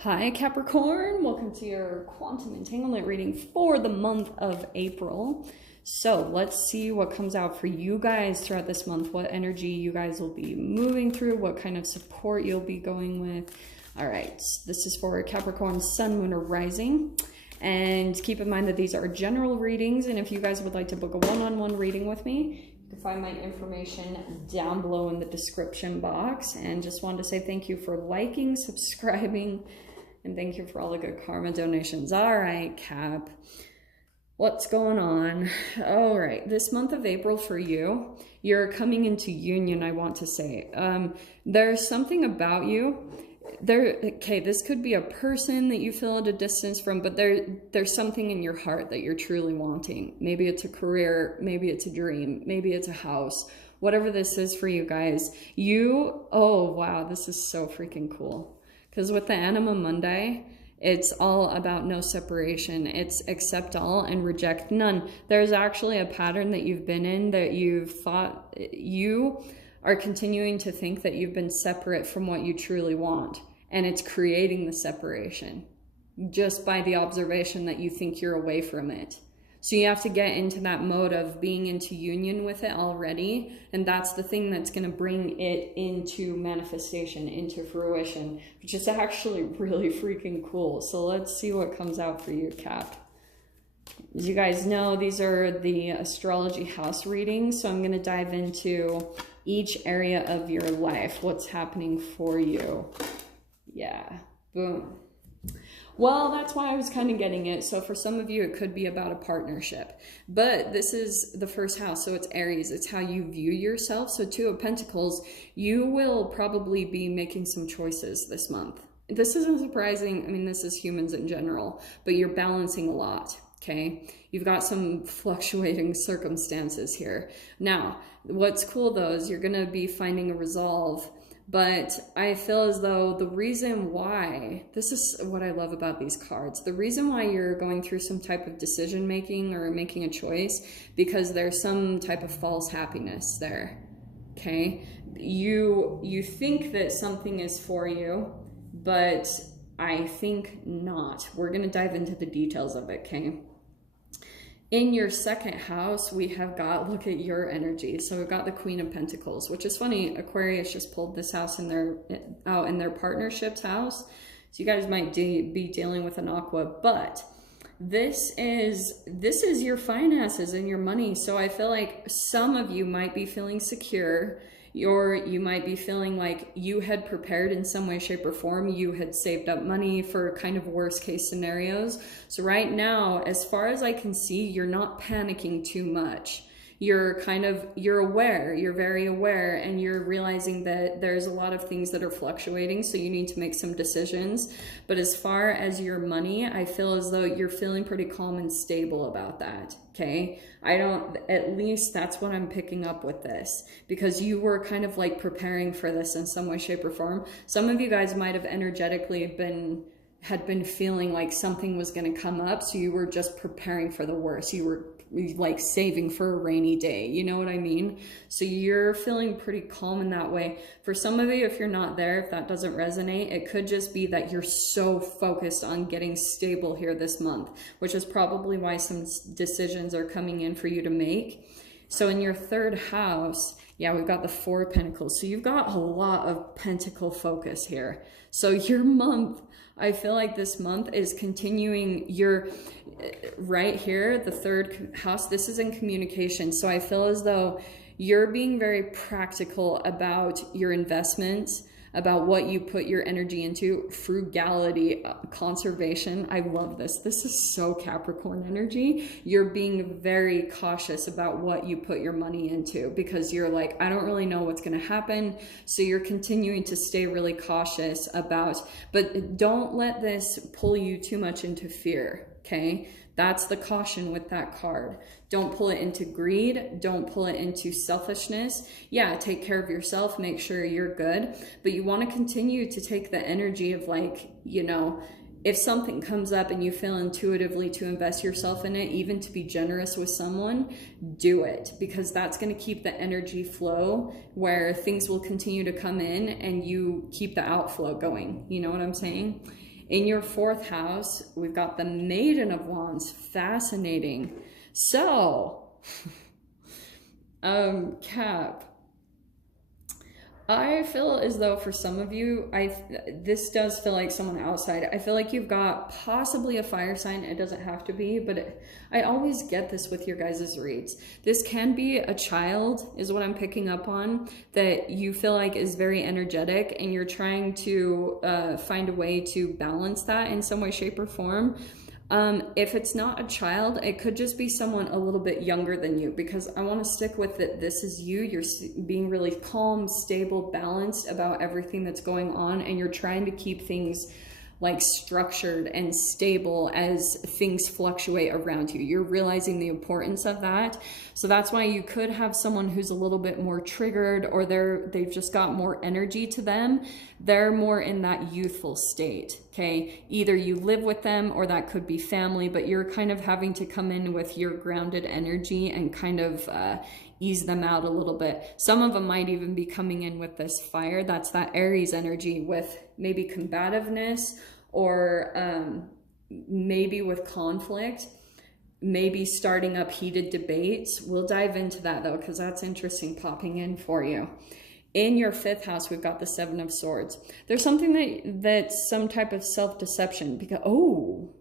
Hi Capricorn, welcome to your quantum entanglement reading for the month of April. So let's see what comes out for you guys throughout this month, what energy you guys will be moving through, what kind of support you'll be going with. All right, this is for Capricorn, Sun, Moon, or Rising. And keep in mind that these are general readings, and if you guys would like to book a one-on-one reading with me, you can find my information down below in the description box. And just wanted to say thank you for liking, subscribing, and thank you for all the good karma donations. All right, Cap, what's going on? All right, this month of April for you, you're coming into union, I want to say. There's something about you. Okay, this could be a person that you feel at a distance from, but there's something in your heart that you're truly wanting. Maybe it's a career, maybe it's a dream, maybe it's a house. Whatever this is for you guys, oh wow, this is so freaking cool. Because with the Anima Mundi, it's all about no separation. It's accept all and reject none. There's actually a pattern that you've been in that you've thought you are continuing to think that you've been separate from what you truly want. And it's creating the separation just by the observation that you think you're away from it. So you have to get into that mode of being into union with it already. And that's the thing that's going to bring it into manifestation, into fruition, which is actually really freaking cool. So let's see what comes out for you, Cap. As you guys know, these are the astrology house readings. So I'm going to dive into each area of your life. What's happening for you? Yeah, boom. Well, that's why I was kind of getting it. So for some of you, it could be about a partnership. But this is the first house, so it's Aries. It's how you view yourself. So Two of Pentacles, you will probably be making some choices this month. This isn't surprising. I mean, this is humans in general, but you're balancing a lot, okay? You've got some fluctuating circumstances here. Now, what's cool though is you're going to be finding a resolve. But I feel as though the reason why, this is what I love about these cards, the reason why you're going through some type of decision making or making a choice, because there's some type of false happiness there, okay? You think that something is for you, but I think not. We're going to dive into the details of it, okay? In your second house, we have got, look at your energy. So we've got the Queen of Pentacles, which is funny. Aquarius just pulled this house in their partnerships house. So you guys might be dealing with an aqua, but this is your finances and your money. So I feel like some of you might be feeling secure, or you might be feeling like you had prepared in some way, shape, or form. You had saved up money for kind of worst case scenarios. So right now, as far as I can see, you're not panicking too much. You're aware, you're very aware, and you're realizing that there's a lot of things that are fluctuating, so you need to make some decisions. But as far as your money, I feel as though you're feeling pretty calm and stable about that, okay? At least that's what I'm picking up with this, because you were kind of like preparing for this in some way, shape, or form. Some of you guys might have energetically had been feeling like something was going to come up, so you were just preparing for the worst. You were like saving for a rainy day, you know what I mean? So you're feeling pretty calm in that way. For some of you, if you're not there, if that doesn't resonate, it could just be that you're so focused on getting stable here this month, which is probably why some decisions are coming in for you to make. So in your third house, yeah, we've got the Four of Pentacles. So you've got a lot of pentacle focus here. So your month, I feel like this month is continuing your, right here, the third house, this is in communication. So I feel as though you're being very practical about your investments, about what you put your energy into, frugality, conservation. I love this. This is so Capricorn energy. You're being very cautious about what you put your money into, because you're like, I don't really know what's going to happen. So you're continuing to stay really cautious about, but don't let this pull you too much into fear, okay? That's the caution with that card. Don't pull it into greed. Don't pull it into selfishness. Yeah, take care of yourself. Make sure you're good. But you want to continue to take the energy of, like, you know, if something comes up and you feel intuitively to invest yourself in it, even to be generous with someone, do it, because that's going to keep the energy flow where things will continue to come in and you keep the outflow going. You know what I'm saying? In your 4th house, we've got the Maiden of Wands. Fascinating. So, Cap, I feel as though for some of you, this does feel like someone outside. I feel like you've got possibly a fire sign. It doesn't have to be, but I always get this with your guys' reads. This can be a child, is what I'm picking up on, that you feel like is very energetic, and you're trying to find a way to balance that in some way, shape, or form. If it's not a child, it could just be someone a little bit younger than you, because I want to stick with it. This is you. You're being really calm, stable, balanced about everything that's going on, and you're trying to keep things like structured and stable as things fluctuate around you. You're realizing the importance of that. So that's why you could have someone who's a little bit more triggered, or they've just got more energy to them. They're more in that youthful state, okay? Either you live with them, or that could be family, but you're kind of having to come in with your grounded energy and kind of ease them out a little bit. Some of them might even be coming in with this fire. That's that Aries energy with maybe combativeness, or maybe with conflict, maybe starting up heated debates. We'll dive into that though, because that's interesting popping in for you. In your 5th house, we've got the 7 of Swords. There's something that's some type of self-deception, because, oh,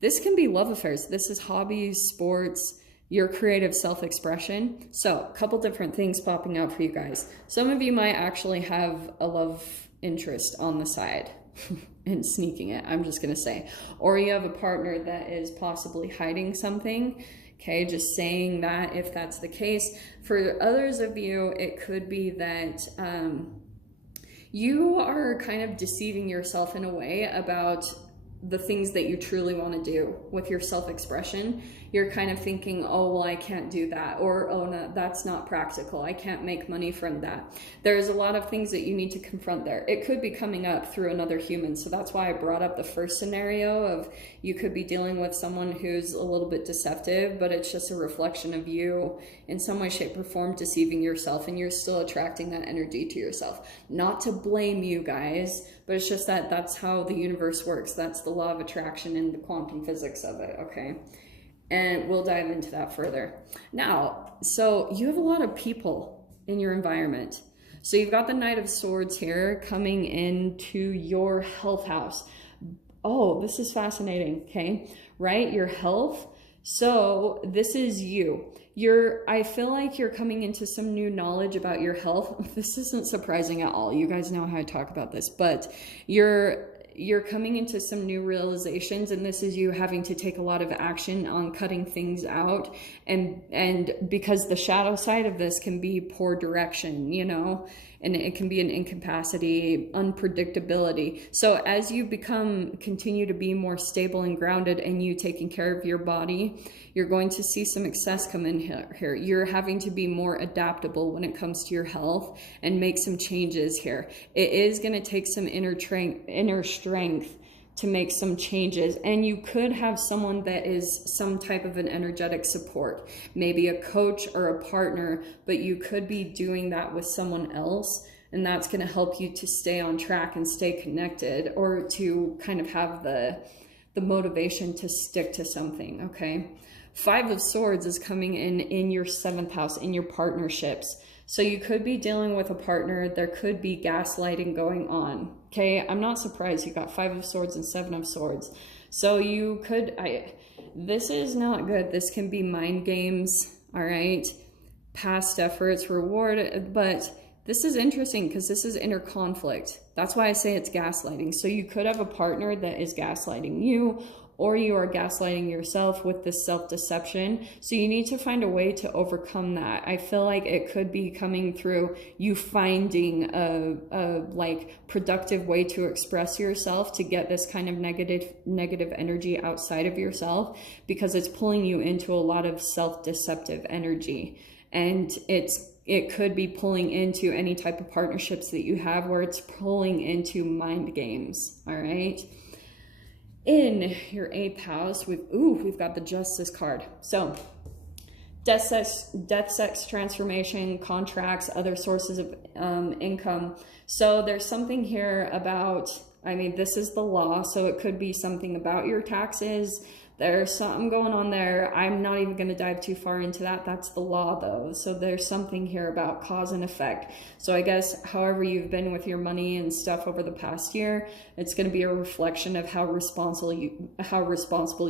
this can be love affairs. This is hobbies, sports, your creative self-expression. So a couple different things popping out for you guys. Some of you might actually have a love interest on the side and sneaking it, I'm just gonna say. Or you have a partner that is possibly hiding something. Okay, just saying that if that's the case. For others of you, it could be that you are kind of deceiving yourself in a way about the things that you truly want to do with your self-expression. You're kind of thinking, oh, well, I can't do that, or oh, no, that's not practical, I can't make money from that. There's a lot of things that you need to confront there. It could be coming up through another human. So that's why I brought up the first scenario of you could be dealing with someone who's a little bit deceptive, but it's just a reflection of you in some way, shape, or form deceiving yourself, and you're still attracting that energy to yourself. Not to blame you guys, but it's just that that's how the universe works. That's the law of attraction and the quantum physics of it, okay? And we'll dive into that further. Now, so you have a lot of people in your environment. So you've got the Knight of Swords here coming into your health house. Oh, this is fascinating, okay? Right, your health. So this is you. I feel like you're coming into some new knowledge about your health. This isn't surprising at all. You guys know how I talk about this, but you're coming into some new realizations, and this is you having to take a lot of action on cutting things out, and because the shadow side of this can be poor direction, you know, and it can be an incapacity, unpredictability. So as you continue to be more stable and grounded, and you taking care of your body, you're going to see some excess come in here. You're having to be more adaptable when it comes to your health and make some changes here. It is going to take some inner strength to make some changes, and you could have someone that is some type of an energetic support, maybe a coach or a partner, but you could be doing that with someone else, and that's going to help you to stay on track and stay connected, or to kind of have the motivation to stick to something, okay? 5 of Swords is coming in your 7th house, in your partnerships. So you could be dealing with a partner. There could be gaslighting going on. Okay, I'm not surprised you got 5 of Swords and 7 of Swords. So you could, this is not good. This can be mind games, all right? Past efforts, reward, but this is interesting because this is inner conflict. That's why I say it's gaslighting. So you could have a partner that is gaslighting you, or you are gaslighting yourself with this self-deception. So you need to find a way to overcome that. I feel like it could be coming through you finding a like productive way to express yourself, to get this kind of negative energy outside of yourself, because it's pulling you into a lot of self-deceptive energy. And it could be pulling into any type of partnerships that you have, where it's pulling into mind games, all right? In your 8th house, we've got the Justice card. So death, sex transformation, contracts, other sources of income. So there's something here about I mean, this is the law, so it could be something about your taxes. There's something going on there. I'm not even going to dive too far into that. That's the law, though. So there's something here about cause and effect. So I guess however you've been with your money and stuff over the past year, it's going to be a reflection of how responsible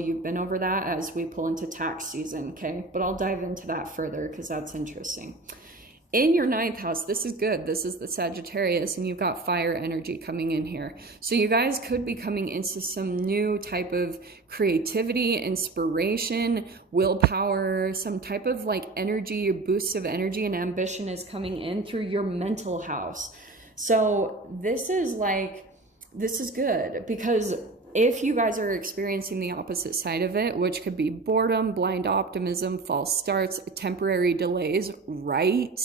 you've been over that as we pull into tax season, okay? But I'll dive into that further because that's interesting. In your 9th house, this is good. This is the Sagittarius, and you've got fire energy coming in here. So you guys could be coming into some new type of creativity, inspiration, willpower, some type of like energy, a boost of energy and ambition is coming in through your mental house. So this is good because if you guys are experiencing the opposite side of it, which could be boredom, blind optimism, false starts, temporary delays, right?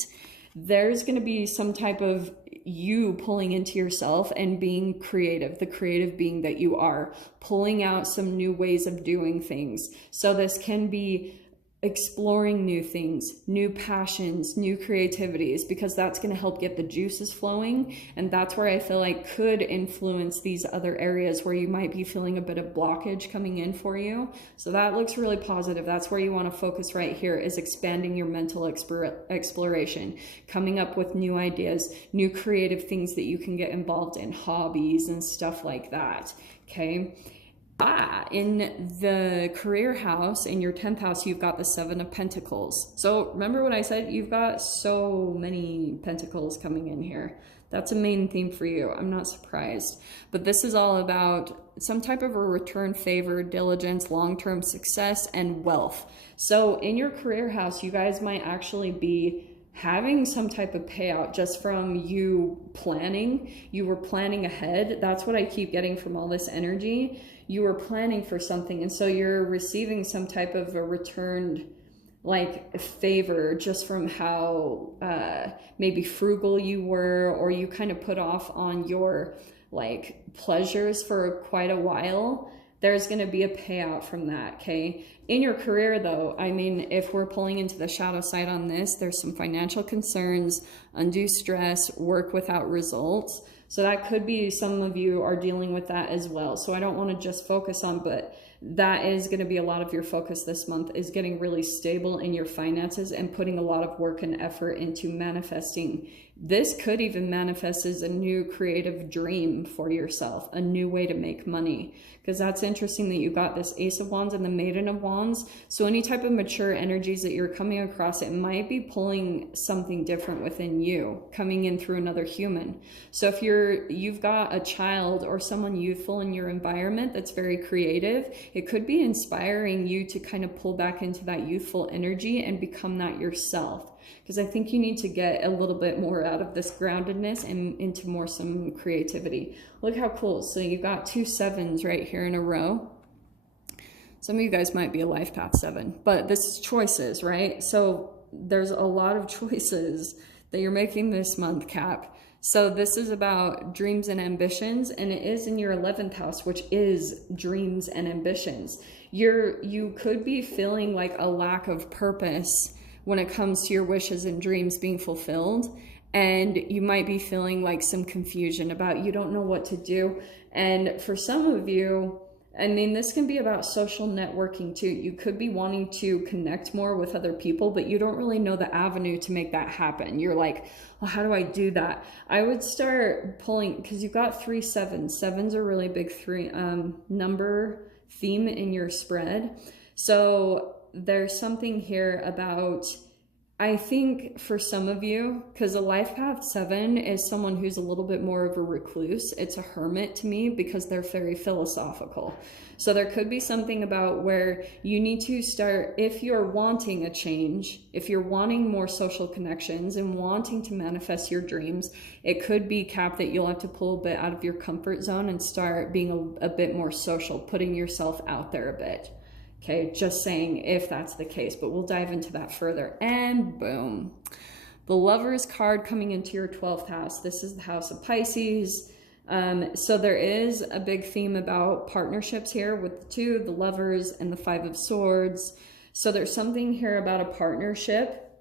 There's going to be some type of you pulling into yourself and being creative, the creative being that you are, pulling out some new ways of doing things. So this can be exploring new things, new passions, new creativities, because that's going to help get the juices flowing. And that's where I feel like could influence these other areas where you might be feeling a bit of blockage coming in for you. So that looks really positive. That's where you want to focus right here, is expanding your mental exploration, coming up with new ideas, new creative things that you can get involved in, hobbies and stuff like that. Okay. In the career house, in your 10th house, you've got the 7 of Pentacles. So remember what I said? You've got so many pentacles coming in here. That's a main theme for you. I'm not surprised. But this is all about some type of a return favor, diligence, long-term success, and wealth. So in your career house, you guys might actually be having some type of payout just from you planning. You were planning ahead. That's what I keep getting from all this energy. You were planning for something, and so you're receiving some type of a returned like favor just from how maybe frugal you were, or you kind of put off on your like pleasures for quite a while. There's going to be a payout from that, okay? In your career, though, I mean, if we're pulling into the shadow side on this, there's some financial concerns, undue stress, work without results. So that could be some of you are dealing with that as well. So I don't want to just focus on, but that is going to be a lot of your focus this month, is getting really stable in your finances and putting a lot of work and effort into manifesting. This could even manifest as a new creative dream for yourself, a new way to make money, because that's interesting that you got this Ace of Wands and the Maiden of Wands. So any type of mature energies that you're coming across, it might be pulling something different within you, coming in through another human. So if you've got a child or someone youthful in your environment that's very creative, it could be inspiring you to kind of pull back into that youthful energy and become that yourself. Because I think you need to get a little bit more out of this groundedness and into more some creativity. Look how cool. So you've got 2 7s right here in a row. Some of you guys might be a life path 7, but this is choices, right? So there's a lot of choices that you're making this month, Cap. So this is about dreams and ambitions, and it is in your 11th house, which is dreams and ambitions. You could be feeling like a lack of purpose when it comes to your wishes and dreams being fulfilled. And you might be feeling like some confusion about, you don't know what to do. And for some of you, I mean, this can be about social networking too. You could be wanting to connect more with other people, but you don't really know the avenue to make that happen. You're like, well, how do I do that? I would start pulling, because you've got 3 7s. 7s are really big number theme in your spread. So there's something here about, I think for some of you, because a life path 7 is someone who's a little bit more of a recluse. It's a hermit to me because they're very philosophical. So there could be something about where you need to start, if you're wanting a change, if you're wanting more social connections and wanting to manifest your dreams, it could be, Cap, that you'll have to pull a bit out of your comfort zone and start being a bit more social, putting yourself out there a bit. Okay, just saying if that's the case, but we'll dive into that further. And boom, the Lovers card coming into your 12th house. This is the house of Pisces. So there is a big theme about partnerships here with the 2, the Lovers and the 5 of Swords. So there's something here about a partnership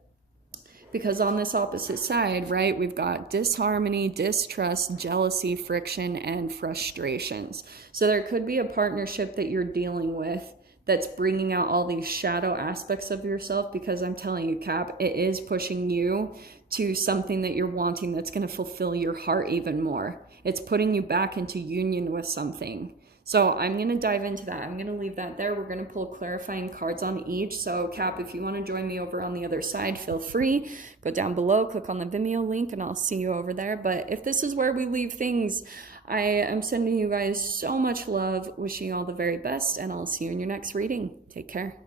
Because on this opposite side, right, we've got disharmony, distrust, jealousy, friction, and frustrations. So there could be a partnership that you're dealing with that's bringing out all these shadow aspects of yourself, because I'm telling you, Cap, it is pushing you to something that you're wanting that's going to fulfill your heart even more. It's putting you back into union with something. So I'm going to dive into that. I'm going to leave that there. We're going to pull clarifying cards on each. So Cap, if you want to join me over on the other side, feel free. Go down below, click on the Vimeo link, and I'll see you over there. But if this is where we leave things, I am sending you guys so much love, wishing you all the very best, and I'll see you in your next reading. Take care.